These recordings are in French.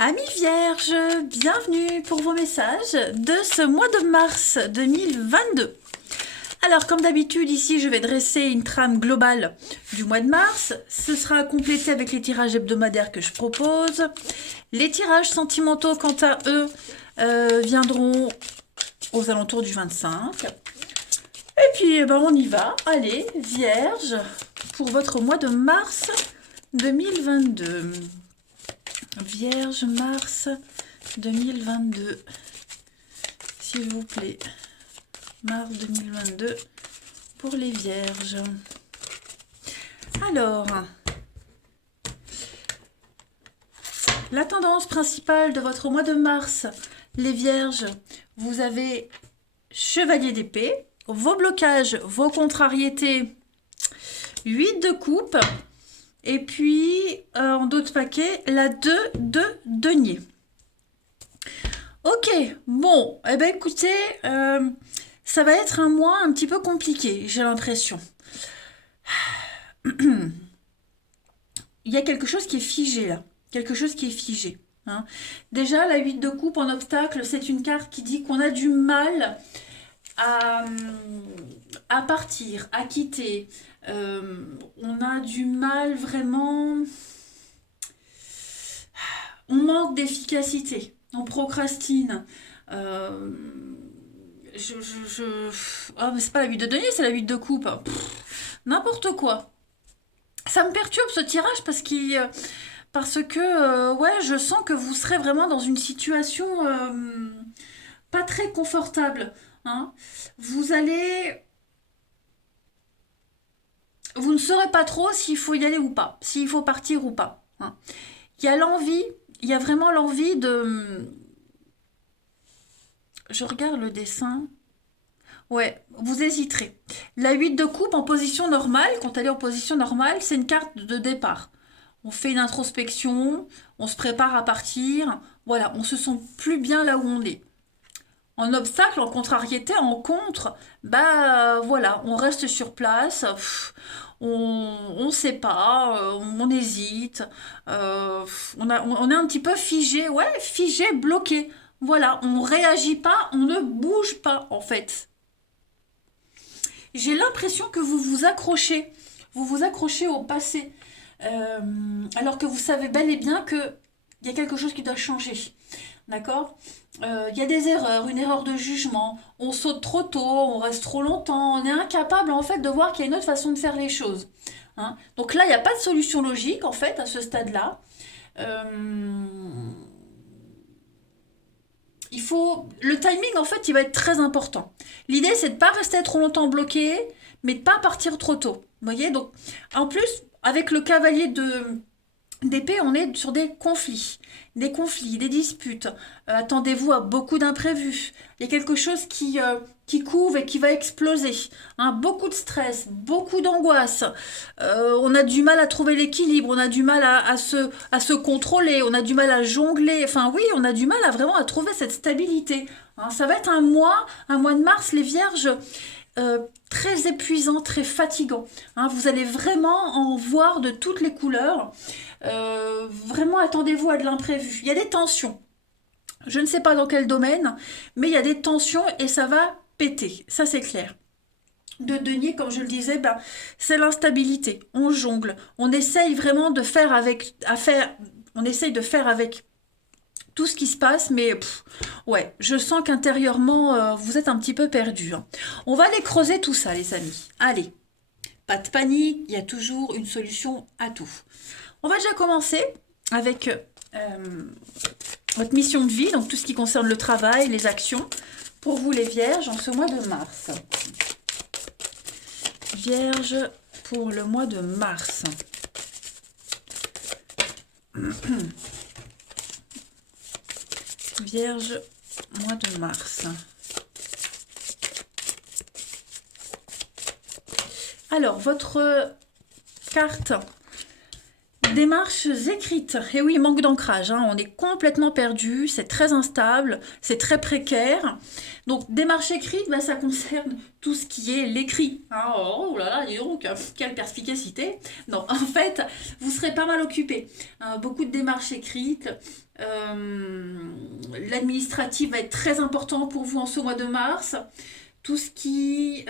Amis vierges, bienvenue pour vos messages de ce mois de mars 2022. Alors, comme d'habitude, ici, je vais dresser une trame globale du mois de mars. Ce sera complété avec les tirages hebdomadaires que je propose. Les tirages sentimentaux, quant à eux, viendront aux alentours du 25. Et puis, on y va. Allez, vierge, pour votre mois de mars 2022. Vierge, mars 2022. S'il vous plaît. Mars 2022 pour les vierges. Alors, la tendance principale de votre mois de mars, les vierges, vous avez chevalier d'épée, vos blocages, vos contrariétés, 8 de coupe, et puis en d'autres paquets, la 2 de denier. Ok, bon, eh ben écoutez, ça va être un mois un petit peu compliqué, j'ai l'impression. Il y a quelque chose qui est figé là, quelque chose qui est figé. Hein. Déjà, la 8 de coupe en obstacle, c'est une carte qui dit qu'on a du mal à, à partir, à quitter. On a du mal vraiment... On manque d'efficacité, on procrastine. Ah, mais c'est pas la 8 de denier, c'est la 8 de coupe. N'importe quoi. Ça me perturbe ce tirage parce que ouais, je sens que vous serez vraiment dans une situation pas très confortable. Hein. Vous allez... Vous ne saurez pas trop s'il faut y aller ou pas, s'il faut partir ou pas. Hein. Il y a l'envie, il y a vraiment l'envie de... Je regarde le dessin. Ouais, vous hésiterez. La 8 de coupe en position normale, quand elle est en position normale, c'est une carte de départ. On fait une introspection, on se prépare à partir, voilà, on se sent plus bien là où on est. En obstacle, en contrariété, en contre, voilà, on reste sur place, on sait pas, on hésite, on est un petit peu figé, ouais, figé, bloqué. Voilà, on réagit pas, on ne bouge pas en fait. J'ai l'impression que vous vous accrochez au passé, alors que vous savez bel et bien que il y a quelque chose qui doit changer. D'accord. Il y a des erreurs, une erreur de jugement, on saute trop tôt, on reste trop longtemps, on est incapable en fait de voir qu'il y a une autre façon de faire les choses. Hein. Donc là, il n'y a pas de solution logique en fait à ce stade-là. Euh, le timing en fait, il va être très important. L'idée, c'est de ne pas rester trop longtemps bloqué, mais de ne pas partir trop tôt. Vous voyez. Donc, en plus, avec le cavalier d'épée, on est sur des conflits, des disputes. Attendez-vous à beaucoup d'imprévus. Il y a quelque chose qui couve et qui va exploser. Hein, beaucoup de stress, beaucoup d'angoisse. On a du mal à trouver l'équilibre, on a du mal à se contrôler, on a du mal à jongler. Enfin oui, on a du mal à vraiment à trouver cette stabilité. Hein, ça va être un mois de mars, les vierges. Très épuisant, très fatigant. Hein, vous allez vraiment en voir de toutes les couleurs. Vraiment, attendez-vous à de l'imprévu. Il y a des tensions. Je ne sais pas dans quel domaine, mais il y a des tensions et ça va péter. Ça, c'est clair. De denier, comme je le disais, c'est l'instabilité. On jongle. On essaye vraiment de faire on essaye de faire avec tout ce qui se passe, mais ouais, je sens qu'intérieurement, vous êtes un petit peu perdu. Hein. On va aller creuser tout ça, les amis. Allez, pas de panique, il y a toujours une solution à tout. On va déjà commencer avec votre mission de vie, donc tout ce qui concerne le travail, les actions, pour vous les vierges en ce mois de mars. Vierge pour le mois de mars. Vierge, mois de mars. Alors, votre carte démarches écrites. Et oui, manque d'ancrage. Hein. On est complètement perdu. C'est très instable. C'est très précaire. Donc, démarche écrite, ça concerne tout ce qui est l'écrit. Hein. Oh là là, dis donc, quelle perspicacité. Non, en fait, vous serez pas mal occupé. Beaucoup de démarches écrites. L'administratif va être très important pour vous en ce mois de mars. Tout ce qui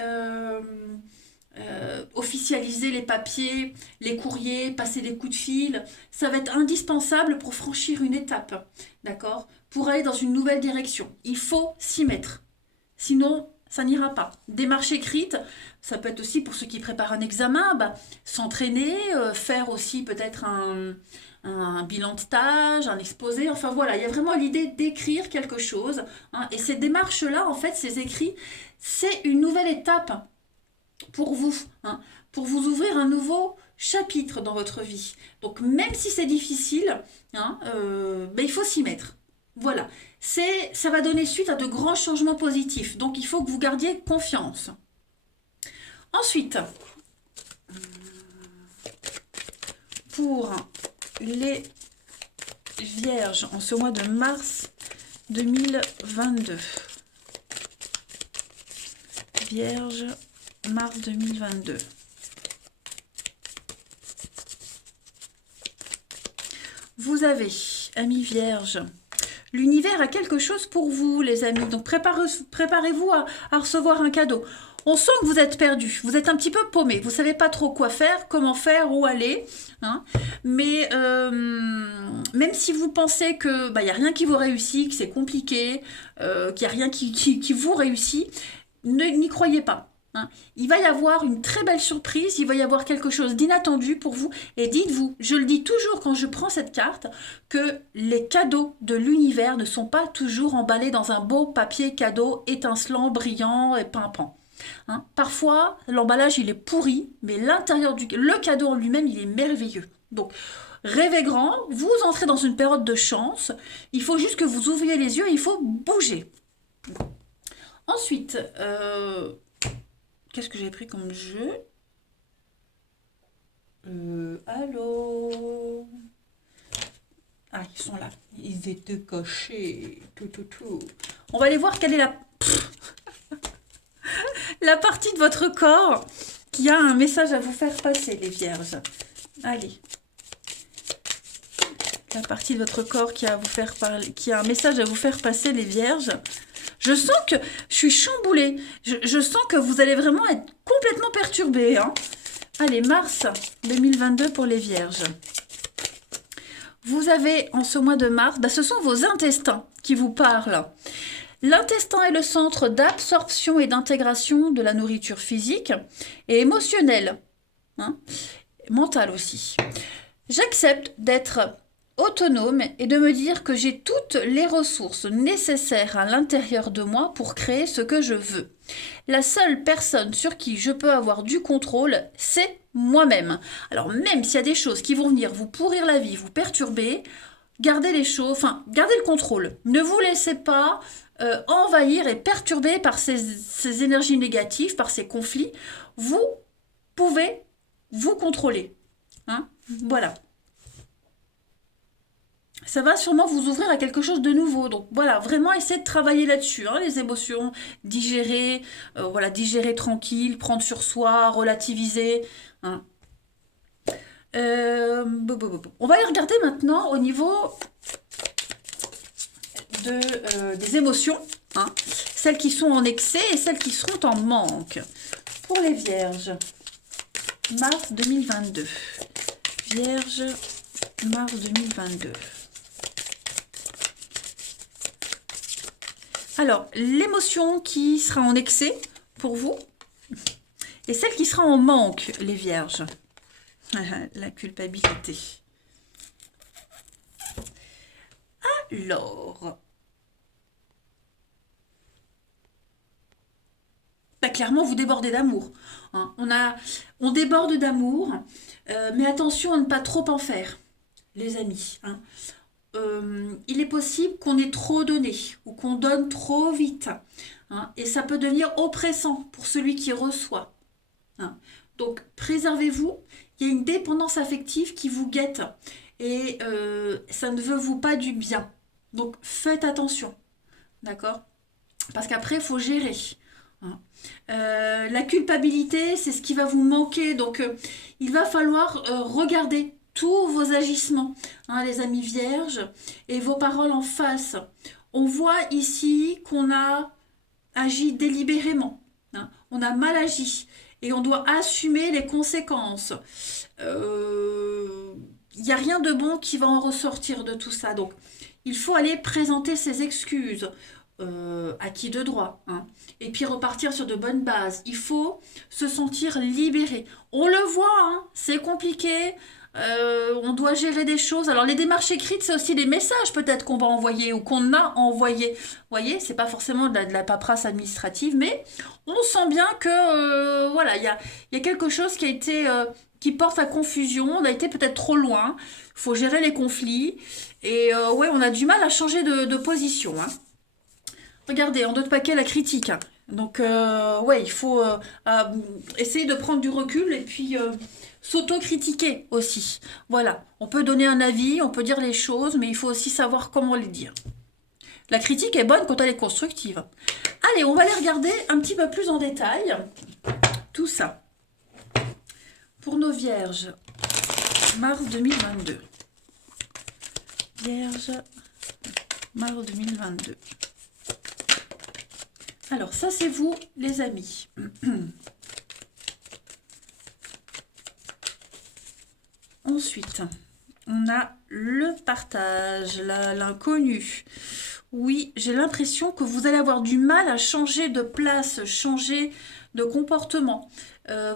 officialiser les papiers, les courriers, passer des coups de fil, ça va être indispensable pour franchir une étape, d'accord? Pour aller dans une nouvelle direction. Il faut s'y mettre. Sinon, ça n'ira pas. Démarche écrite, ça peut être aussi pour ceux qui préparent un examen, bah, s'entraîner, faire aussi peut-être un bilan de stage, un exposé, enfin voilà, il y a vraiment l'idée d'écrire quelque chose, hein. Et ces démarches-là, en fait, ces écrits, c'est une nouvelle étape pour vous, hein, pour vous ouvrir un nouveau chapitre dans votre vie. Donc même si c'est difficile, hein, ben, il faut s'y mettre. Voilà, ça va donner suite à de grands changements positifs. Donc il faut que vous gardiez confiance. Ensuite, pour les vierges en ce mois de mars 2022. Vierge, mars 2022. Vous avez, amis vierges, l'univers a quelque chose pour vous, les amis. Donc préparez-vous à recevoir un cadeau. On sent que vous êtes perdu, vous êtes un petit peu paumé, vous ne savez pas trop quoi faire, comment faire, où aller. Hein. Mais même si vous pensez que y a rien qui vous réussit, que c'est compliqué, qu'il n'y a rien qui vous réussit, n'y croyez pas. Hein. Il va y avoir une très belle surprise, il va y avoir quelque chose d'inattendu pour vous. Et dites-vous, je le dis toujours quand je prends cette carte, que les cadeaux de l'univers ne sont pas toujours emballés dans un beau papier cadeau étincelant, brillant et pimpant. Hein. Parfois, l'emballage il est pourri, mais le cadeau en lui-même il est merveilleux. Donc, rêvez grand, vous entrez dans une période de chance, il faut juste que vous ouvriez les yeux et il faut bouger. Ensuite, qu'est-ce que j'ai pris comme jeu? Allô? Ah, ils sont là. Ils étaient cachés. Tout. On va aller voir quelle est la partie de votre corps qui a un message à vous faire passer, les vierges. Allez. La partie de votre corps qui a un message à vous faire passer, les vierges. Je sens que je suis chamboulée. Je sens que vous allez vraiment être complètement perturbée. Hein. Allez, mars 2022 pour les vierges. Vous avez en ce mois de mars, ce sont vos intestins qui vous parlent. L'intestin est le centre d'absorption et d'intégration de la nourriture physique et émotionnelle, hein, mentale aussi. J'accepte d'être autonome et de me dire que j'ai toutes les ressources nécessaires à l'intérieur de moi pour créer ce que je veux. La seule personne sur qui je peux avoir du contrôle, c'est moi-même. Alors même s'il y a des choses qui vont venir vous pourrir la vie, vous perturber, gardez le contrôle. Ne vous laissez pas envahir et perturber par ces énergies négatives, par ces conflits. Vous pouvez vous contrôler. Hein, voilà. Ça va sûrement vous ouvrir à quelque chose de nouveau. Donc voilà, vraiment essayez de travailler là-dessus, hein, les émotions, digérer, digérer tranquille, prendre sur soi, relativiser. Hein. On va y regarder maintenant au niveau des émotions, hein, celles qui sont en excès et celles qui seront en manque. Pour les vierges, mars 2022. Vierge, mars 2022. Alors, l'émotion qui sera en excès pour vous et celle qui sera en manque, les vierges. La culpabilité. Alors, clairement, vous débordez d'amour. Hein. On déborde d'amour, mais attention à ne pas trop en faire, les amis. Hein. Il est possible qu'on ait trop donné ou qu'on donne trop vite. Hein, et ça peut devenir oppressant pour celui qui reçoit. Hein. Donc, préservez-vous. Il y a une dépendance affective qui vous guette et ça ne veut vous pas du bien. Donc, faites attention. D'accord? Parce qu'après, il faut gérer. Hein. La culpabilité, c'est ce qui va vous manquer. Donc, il va falloir regarder tous vos agissements, hein, les amis vierges, et vos paroles en face. On voit ici qu'on a agi délibérément, hein, on a mal agi, et on doit assumer les conséquences. Il n'y a rien de bon qui va en ressortir de tout ça. Donc, il faut aller présenter ses excuses, acquis de droit, hein, et puis repartir sur de bonnes bases. Il faut se sentir libéré. On le voit, hein, c'est compliqué. On doit gérer des choses. Alors les démarches écrites, c'est aussi des messages peut-être qu'on va envoyer ou qu'on a envoyé. Vous voyez, c'est pas forcément de la paperasse administrative, mais on sent bien que voilà, il y a quelque chose qui a été qui porte à confusion. On a été peut-être trop loin. Il faut gérer les conflits et ouais, on a du mal à changer de position, hein. Regardez, en d'autres paquets, la critique, hein. Donc, ouais, il faut essayer de prendre du recul et puis s'auto-critiquer aussi. Voilà, on peut donner un avis, on peut dire les choses, mais il faut aussi savoir comment les dire. La critique est bonne quand elle est constructive. Allez, on va aller regarder un petit peu plus en détail tout ça. Pour nos vierges, mars 2022. Vierge, mars 2022. Alors, ça, c'est vous, les amis. Ensuite, on a le partage, l'inconnu. Oui, j'ai l'impression que vous allez avoir du mal à changer de place, changer de comportement.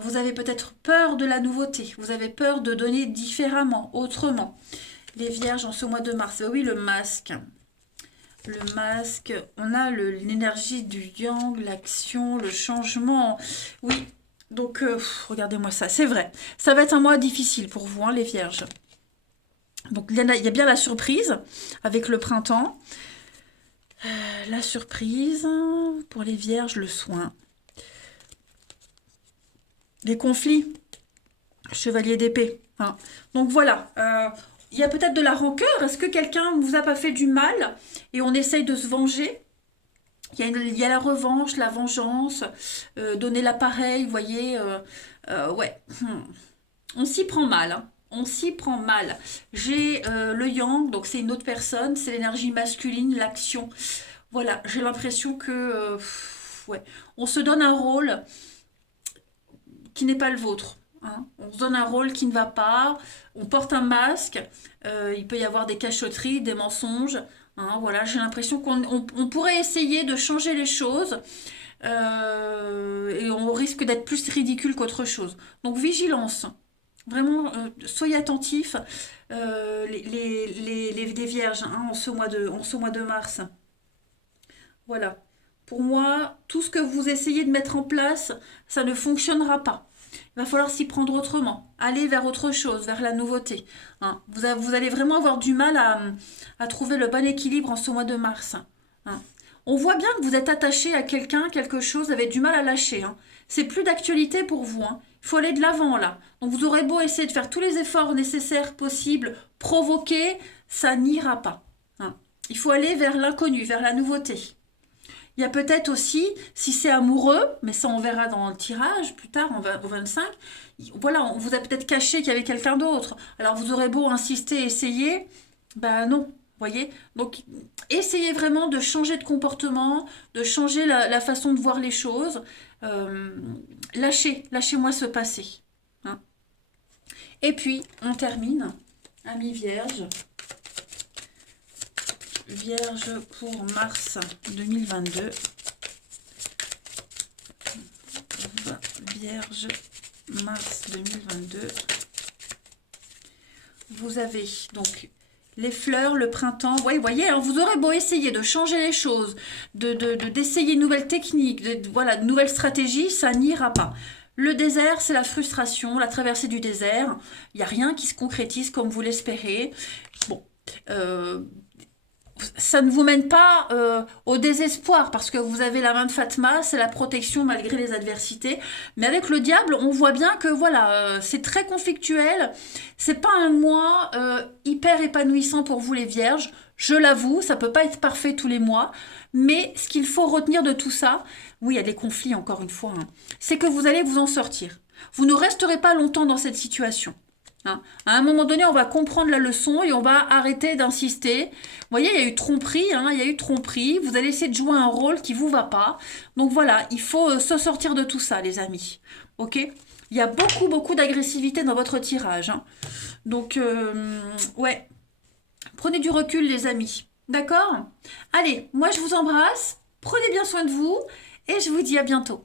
Vous avez peut-être peur de la nouveauté. Vous avez peur de donner différemment, autrement. Les vierges en ce mois de mars. Oui, le masque. Le masque, on a l'énergie du yang, l'action, le changement. Oui, donc regardez-moi ça, c'est vrai. Ça va être un mois difficile pour vous, hein, les vierges. Donc il y a bien la surprise avec le printemps. La surprise pour les vierges, le soin. Les conflits, chevalier d'épée, hein. Donc voilà, il y a peut-être de la rancœur. Est-ce que quelqu'un ne vous a pas fait du mal et on essaye de se venger? Il y a la revanche, la vengeance, donner l'appareil, vous voyez. Ouais, on s'y prend mal, hein. On s'y prend mal. J'ai le yang, donc c'est une autre personne, c'est l'énergie masculine, l'action. Voilà, j'ai l'impression que ouais, on se donne un rôle qui n'est pas le vôtre, hein. On se donne un rôle qui ne va pas, on porte un masque, il peut y avoir des cachotteries, des mensonges, hein, voilà, j'ai l'impression qu'on pourrait essayer de changer les choses et on risque d'être plus ridicule qu'autre chose. Donc vigilance, vraiment, soyez attentifs, les vierges, hein, en ce mois de mars. Voilà. Pour moi, tout ce que vous essayez de mettre en place, ça ne fonctionnera pas. Il va falloir s'y prendre autrement, aller vers autre chose, vers la nouveauté, hein. Vous allez vraiment avoir du mal à trouver le bon équilibre en ce mois de mars, hein. On voit bien que vous êtes attaché à quelqu'un, quelque chose, vous avez du mal à lâcher, hein. C'est plus d'actualité pour vous, hein. Il faut aller de l'avant là. Donc vous aurez beau essayer de faire tous les efforts nécessaires possibles, provoquer, ça n'ira pas, hein. Il faut aller vers l'inconnu, vers la nouveauté. Il y a peut-être aussi, si c'est amoureux, mais ça on verra dans le tirage plus tard, au 25, voilà, on vous a peut-être caché qu'il y avait quelqu'un d'autre. Alors vous aurez beau insister, essayer, ben non, vous voyez. Donc essayez vraiment de changer de comportement, de changer la façon de voir les choses. Lâchez-moi ce passé, hein. Et puis, on termine, amis vierges. Vierge pour mars 2022. Vierge, mars 2022. Vous avez donc les fleurs, le printemps. Oui, vous voyez, hein, vous aurez beau essayer de changer les choses, d'essayer une nouvelle technique, voilà, de nouvelles stratégies, ça n'ira pas. Le désert, c'est la frustration, la traversée du désert. Il n'y a rien qui se concrétise comme vous l'espérez. Bon, ça ne vous mène pas au désespoir parce que vous avez la main de Fatma, c'est la protection malgré les adversités. Mais avec le diable, on voit bien que voilà, c'est très conflictuel. C'est pas un mois hyper épanouissant pour vous les vierges. Je l'avoue, ça peut pas être parfait tous les mois. Mais ce qu'il faut retenir de tout ça, oui, il y a des conflits encore une fois, hein, c'est que vous allez vous en sortir. Vous ne resterez pas longtemps dans cette situation. Hein. À un moment donné, on va comprendre la leçon et on va arrêter d'insister. Vous voyez, il y a eu tromperie, hein, il y a eu tromperie. Vous allez essayer de jouer un rôle qui vous va pas. Donc voilà, il faut se sortir de tout ça, les amis. Ok? Il y a beaucoup, beaucoup d'agressivité dans votre tirage. Hein. Donc, ouais, prenez du recul, les amis. D'accord? Allez, moi je vous embrasse. Prenez bien soin de vous et je vous dis à bientôt.